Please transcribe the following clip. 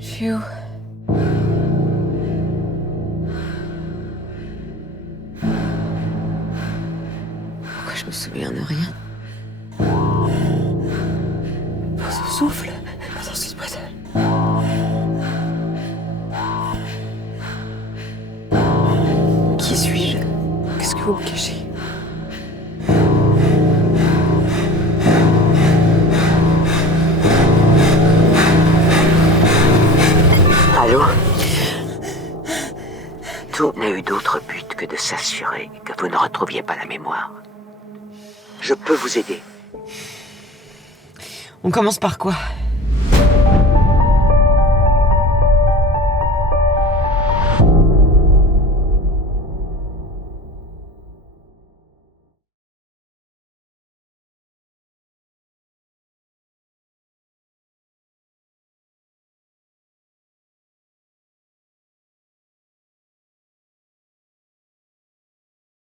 Je suis où? Pourquoi je me souviens de rien? Ce souffle dans cette boîte. Qui suis-je? Qu'est-ce que vous me cachez? Allô? Tout n'a eu d'autre but que de s'assurer que vous ne retrouviez pas la mémoire. Je peux vous aider. On commence par quoi?